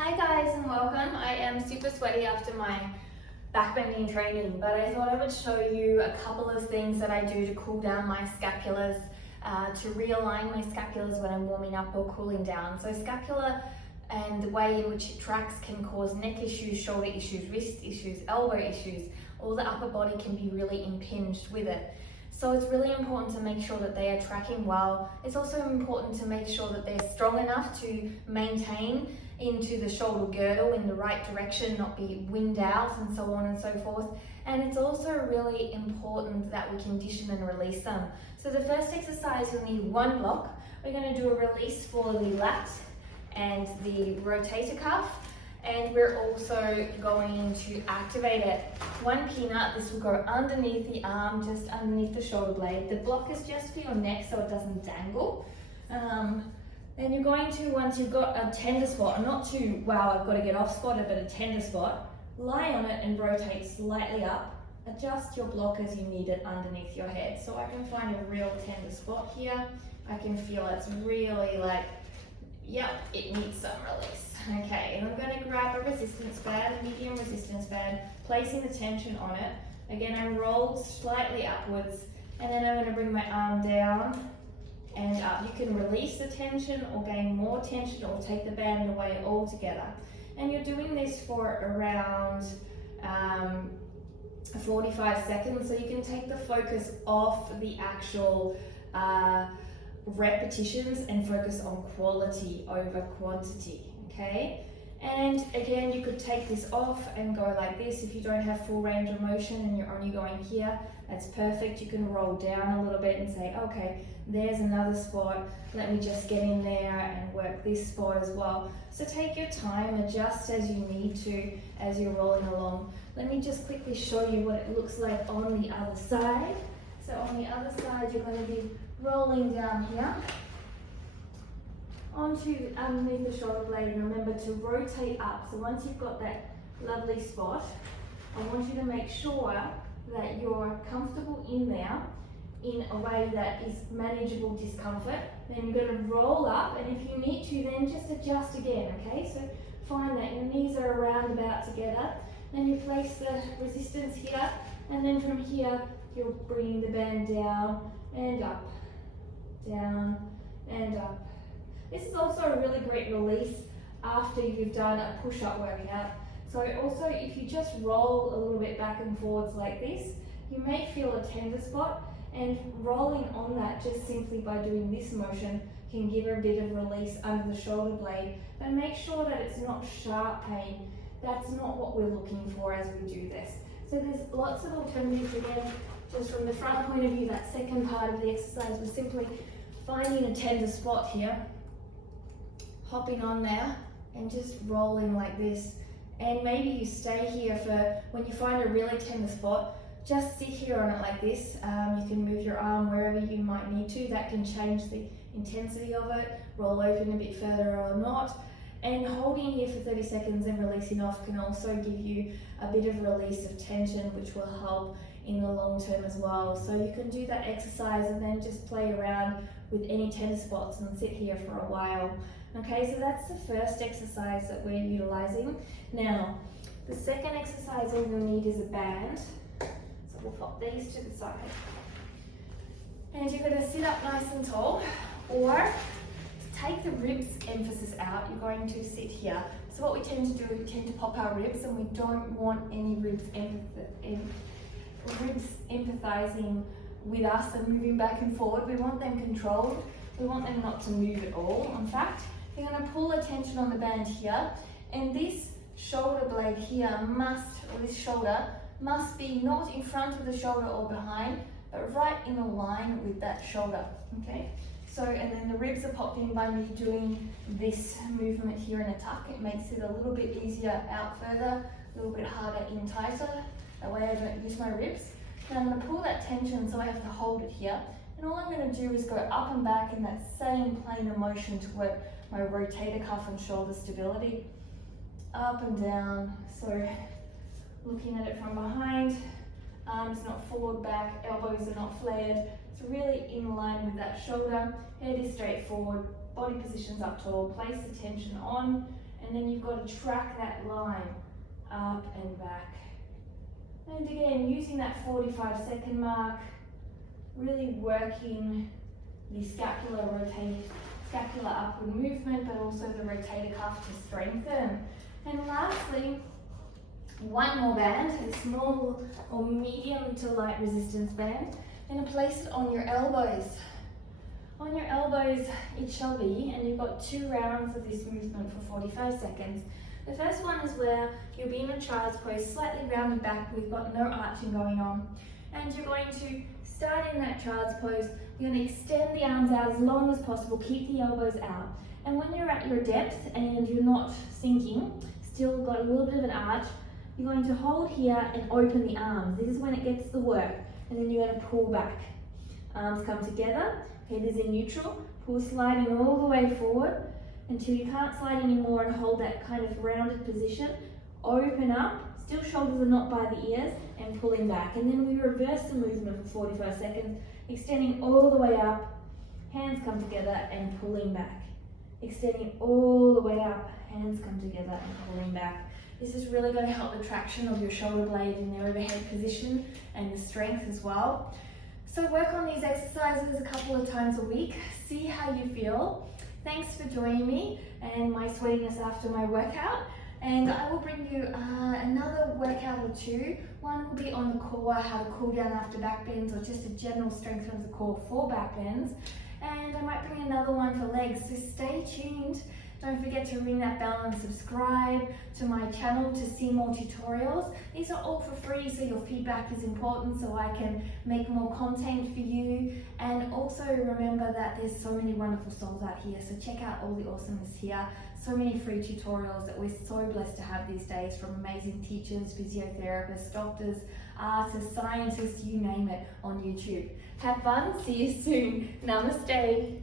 Hi guys and welcome. I am super sweaty after my back bending training, but I thought I would show you a couple of things that I do to cool down my scapulas, to realign my scapulas when I'm warming up or cooling down. So scapula and the way in which it tracks can cause neck issues, shoulder issues, wrist issues, elbow issues. All the upper body can be really impinged with it. So it's really important to make sure that they are tracking well. It's also important to make sure that they're strong enough to maintain into the shoulder girdle in the right direction, not be winged out and so on and so forth. And it's also really important that we condition and release them. So the first exercise, you'll need one block. We're going to do a release for the lat and the rotator cuff. And we're also going to activate it. One peanut, this will go underneath the arm, just underneath the shoulder blade. The block is just for your neck so it doesn't dangle. Then you're going to, once you've got a tender spot, not to, wow, I've got to get off spotted, but a tender spot, lie on it and rotate slightly up. Adjust your block as you need it underneath your head. So I can find a real tender spot here. I can feel it's really like, yep, it needs some release. Okay, and I'm going to grab a resistance band, a medium resistance band, placing the tension on it. Again, I'm rolled slightly upwards, and then I'm going to bring my arm down and up. You can release the tension or gain more tension or take the band away altogether. And you're doing this for around 45 seconds, so you can take the focus off the actual repetitions and focus on quality over quantity. Okay, and again, you could take this off and go like this. If you don't have full range of motion and you're only going here, that's perfect. You can roll down a little bit and say, okay, there's another spot. Let me just get in there and work this spot as well. So take your time, adjust as you need to as you're rolling along. Let me just quickly show you what it looks like on the other side. So on the other side, you're going to be rolling down here onto underneath the shoulder blade, and remember to rotate up. So once you've got that lovely spot, I want you to make sure that you're comfortable in there in a way that is manageable discomfort. Then you're going to roll up, and if you need to, then just adjust again, okay? So find that your knees are around about together. Then you place the resistance here, and then from here, you're bringing the band down and up, down and up. This is also a really great release after you've done a push-up workout. So also, if you just roll a little bit back and forwards like this, you may feel a tender spot, and rolling on that just simply by doing this motion can give a bit of release under the shoulder blade. But make sure that it's not sharp pain. That's not what we're looking for as we do this. So there's lots of alternatives. Again, just from the front point of view, that second part of the exercise was simply finding a tender spot here, hopping on there and just rolling like this. And maybe you stay here for, when you find a really tender spot, just sit here on it like this. You can move your arm wherever you might need to. That can change the intensity of it, roll open a bit further or not. And holding here for 30 seconds and releasing off can also give you a bit of release of tension, which will help in the long term as well. So you can do that exercise and then just play around with any tender spots and sit here for a while. Okay, so that's the first exercise that we're utilizing. Now, the second exercise we're going to need is a band. So we'll pop these to the side. And you're going to sit up nice and tall, or to take the ribs emphasis out, you're going to sit here. So what we tend to do, we tend to pop our ribs, and we don't want any ribs empathizing with us and moving back and forward. We want them controlled. We want them not to move at all. In fact, you're going to pull the tension on the band here, and this shoulder blade here must, or this shoulder, must be not in front of the shoulder or behind, but right in a line with that shoulder, okay? So, and then the ribs are popped in by me doing this movement here in a tuck. It makes it a little bit easier out further, a little bit harder in tighter. That way I don't use my ribs. Now I'm going to pull that tension, so I have to hold it here. And all I'm going to do is go up and back in that same plane of motion to work my rotator cuff and shoulder stability. Up and down, so looking at it from behind, arms not forward, back, elbows are not flared. It's really in line with that shoulder. Head is straight forward, body positions up tall, place the tension on, and then you've got to track that line up and back. And again, using that 45-second mark, really working the scapular upward movement, but also the rotator cuff to strengthen. And lastly, one more band, a small or medium to light resistance band, and place it on your elbows. On your elbows it shall be, and you've got 2 rounds of this movement for 45 seconds. The first one is where you'll be in a child's pose, slightly rounded back, we've got no arching going on. And you're going to start in that child's pose, you're going to extend the arms out as long as possible, keep the elbows out. And when you're at your depth and you're not sinking, still got a little bit of an arch, you're going to hold here and open the arms. This is when it gets the work. And then you're going to pull back. Arms come together, head is in neutral, pull sliding all the way forward until you can't slide anymore and hold that kind of rounded position. Open up, still shoulders are not by the ears, and pulling back. And then we reverse the movement for 45 seconds, extending all the way up, hands come together and pulling back. Extending all the way up, hands come together and pulling back. This is really going to help the traction of your shoulder blade in their overhead position and the strength as well. So work on these exercises a couple of times a week, see how you feel. Thanks for joining me and my sweatiness after my workout. And I will bring you another workout or two. One will be on the core, how to cool down after back bends, or just a general strength of the core for back bends. And I might bring another one for legs, so stay tuned. Don't forget to ring that bell and subscribe to my channel to see more tutorials. These are all for free, so your feedback is important so I can make more content for you. And also remember that there's so many wonderful souls out here, so check out all the awesomeness here. So many free tutorials that we're so blessed to have these days from amazing teachers, physiotherapists, doctors, artists, scientists, you name it, on YouTube. Have fun, see you soon. Namaste.